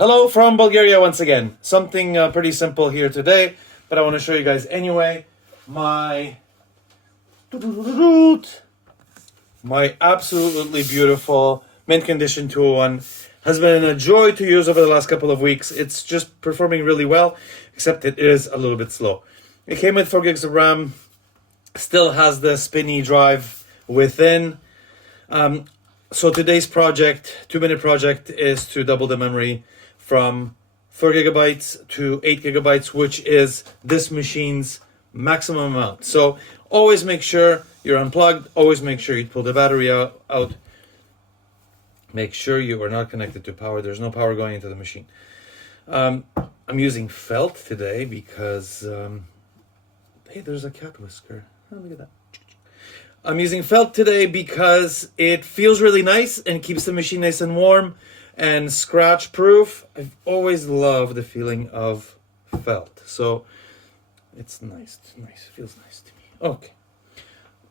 Hello from Bulgaria once again. Something pretty simple here today, but I want to show you guys anyway. My absolutely beautiful mint condition 201 has been a joy to use over the last couple of weeks. It's just performing really well, except it is a little bit slow. It came with 4 gigs of RAM, still has the spinny drive within. So today's project, 2-minute project, is to double the memory from 4 gigabytes to 8 gigabytes, which is this machine's maximum amount. So always make sure you're unplugged. Always make sure you pull the battery out. Make sure you are not connected to power. There's no power going into the machine. I'm using felt today because, hey, there's a cat whisker. Oh, look at that. I'm using felt today because it feels really nice and keeps the machine nice and warm and scratch proof. I've always loved the feeling of felt. So it's nice. It feels nice to me. Okay.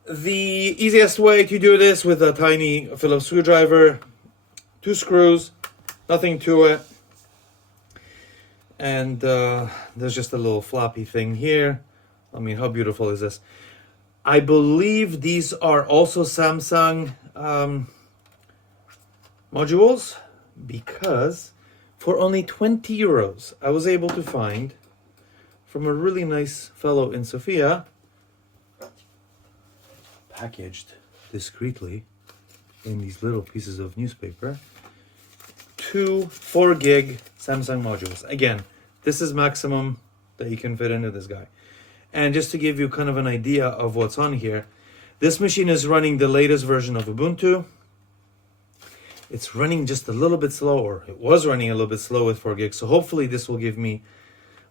The easiest way to do this with a tiny Phillips screwdriver, 2 screws, nothing to it. And there's just a little floppy thing here. I mean, how beautiful is this? I believe these are also Samsung modules, because for only 20 euros, I was able to find from a really nice fellow in Sofia, packaged discreetly in these little pieces of newspaper, 2 4 gig Samsung modules. Again, this is maximum that you can fit into this guy. And just to give you kind of an idea of what's on here, this machine is running the latest version of Ubuntu. It's running just a little bit slower. It was running a little bit slow with 4 gigs. So hopefully this will give me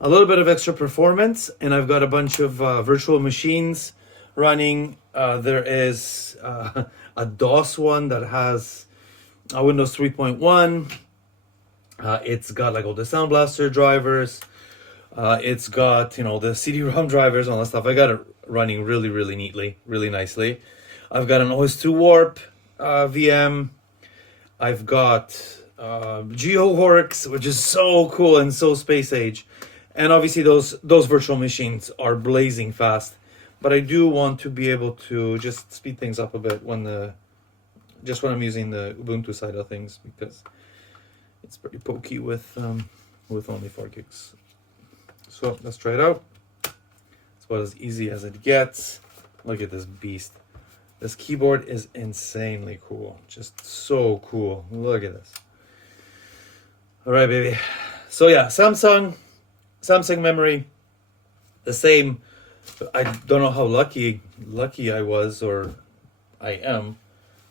a little bit of extra performance. And I've got a bunch of virtual machines running. There is a DOS one that has a Windows 3.1. It's got like all the Sound Blaster drivers. It's got, the CD-ROM drivers, all that stuff. I got it running really, really neatly, really nicely. I've got an OS2 Warp VM. I've got GeoWorks, which is so cool and so space age. And obviously those virtual machines are blazing fast. But I do want to be able to just speed things up a bit when I'm using the Ubuntu side of things, because it's pretty pokey with only 4 gigs. So let's try it out. It's about as easy as it gets. Look at this beast. This keyboard is insanely cool. Just so cool. Look at this. All right, baby. So yeah, Samsung memory, the same. I don't know how lucky I was, or I am,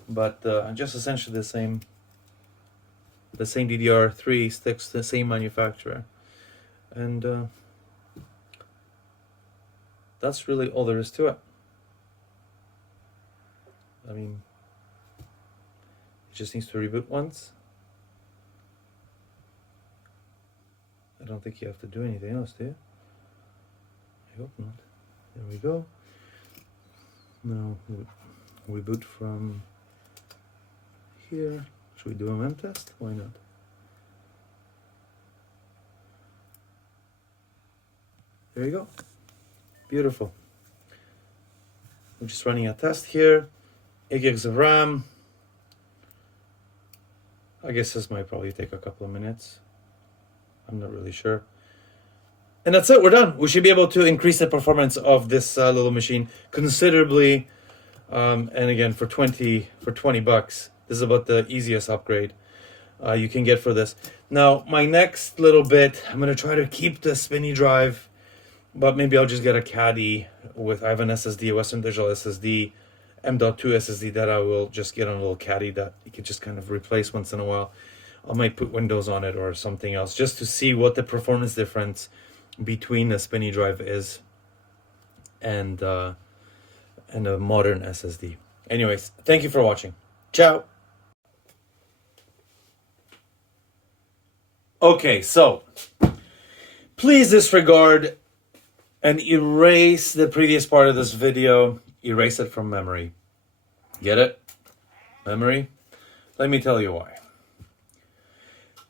but just essentially the same DDR3 sticks, the same manufacturer. And that's really all there is to it. I mean, it just needs to reboot once. I don't think you have to do anything else, do you? I hope not. There we go. Now we boot from here. Should we do a mem test? Why not? There you go. Beautiful. We're just running a test here. 8 gigs of RAM. I guess this might probably take a couple of minutes. I'm not really sure. And that's it, we're done. We should be able to increase the performance of this little machine considerably. And again, for 20 bucks, this is about the easiest upgrade you can get for this. Now, my next little bit, I'm going to try to keep the spinny drive, but maybe I'll just get a caddy I have an SSD, a Western Digital SSD, M.2 SSD that I will just get on a little caddy that you can just kind of replace once in a while. I might put Windows on it or something else just to see what the performance difference between a spinny drive is and a modern SSD. Anyways, thank you for watching. Ciao. Okay, so please disregard and erase the previous part of this video. Erase it from memory. Get it? Memory? Let me tell you why.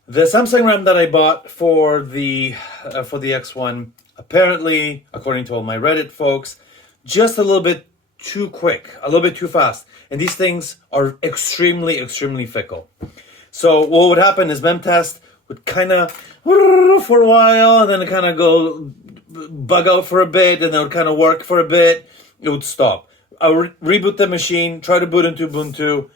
The Samsung RAM that I bought for the X1, apparently, according to all my Reddit folks, just a little bit too quick, a little bit too fast. And these things are extremely, extremely fickle. So what would happen is memtest would kind of for a while, and then it kind of go bug out for a bit, and then it would kind of work for a bit. It would stop. I would reboot the machine, try to boot into Ubuntu.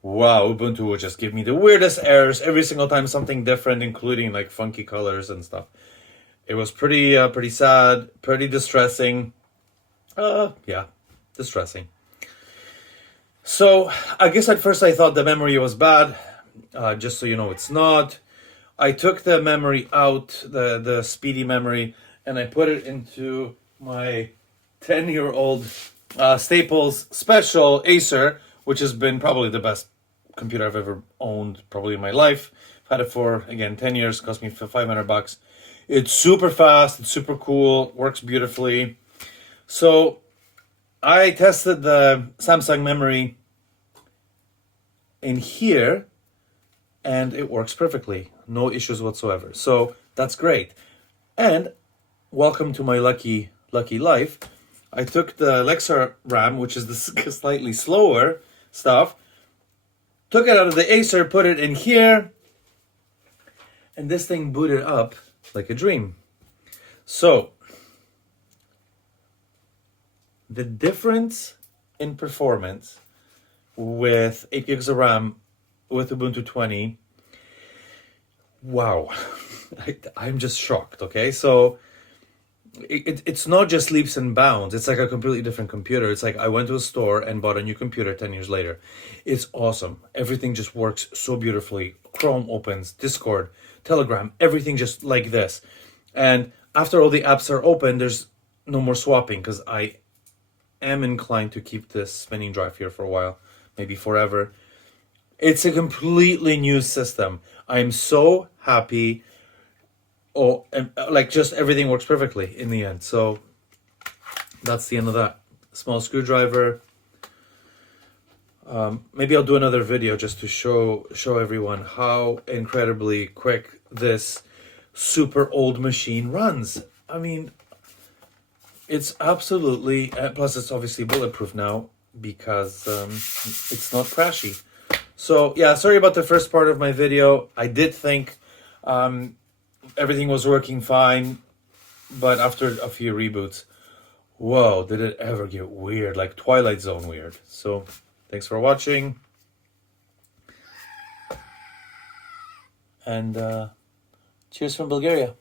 Wow, Ubuntu would just give me the weirdest errors every single time, something different, including like funky colors and stuff. It was pretty sad, pretty distressing. Yeah, distressing. So I guess at first I thought the memory was bad. Just so you know, it's not. I took the memory out, the speedy memory, and I put it into my 10-year-old Staples Special Acer, which has been probably the best computer I've ever owned, probably in my life. I've had it for, again, 10 years, cost me $500. It's super fast, it's super cool, works beautifully. So I tested the Samsung memory in here, and it works perfectly. No issues whatsoever. So that's great. And welcome to my lucky life. I took the Lexar RAM, which is the slightly slower stuff, took it out of the Acer, put it in here, and this thing booted up like a dream. So the difference in performance with 8 gigs of RAM with Ubuntu 20, wow. I'm just shocked, okay? So it's not just leaps and bounds. It's like a completely different computer. It's like I went to a store and bought a new computer 10 years later. It's awesome. Everything just works so beautifully. Chrome opens, Discord, Telegram, everything just like this. And after all the apps are open, there's no more swapping, because I am inclined to keep this spinning drive here for a while, maybe forever. It's a completely new system. I'm so happy. Oh, and like just everything works perfectly in the end. So that's the end of that. Small screwdriver. Maybe I'll do another video just to show everyone how incredibly quick this super old machine runs. I mean, it's absolutely, plus it's obviously bulletproof now because it's not crashy. So yeah, sorry about the first part of my video. I did think everything was working fine, but after a few reboots, whoa, did it ever get weird, like Twilight Zone weird. So thanks for watching, and cheers from Bulgaria.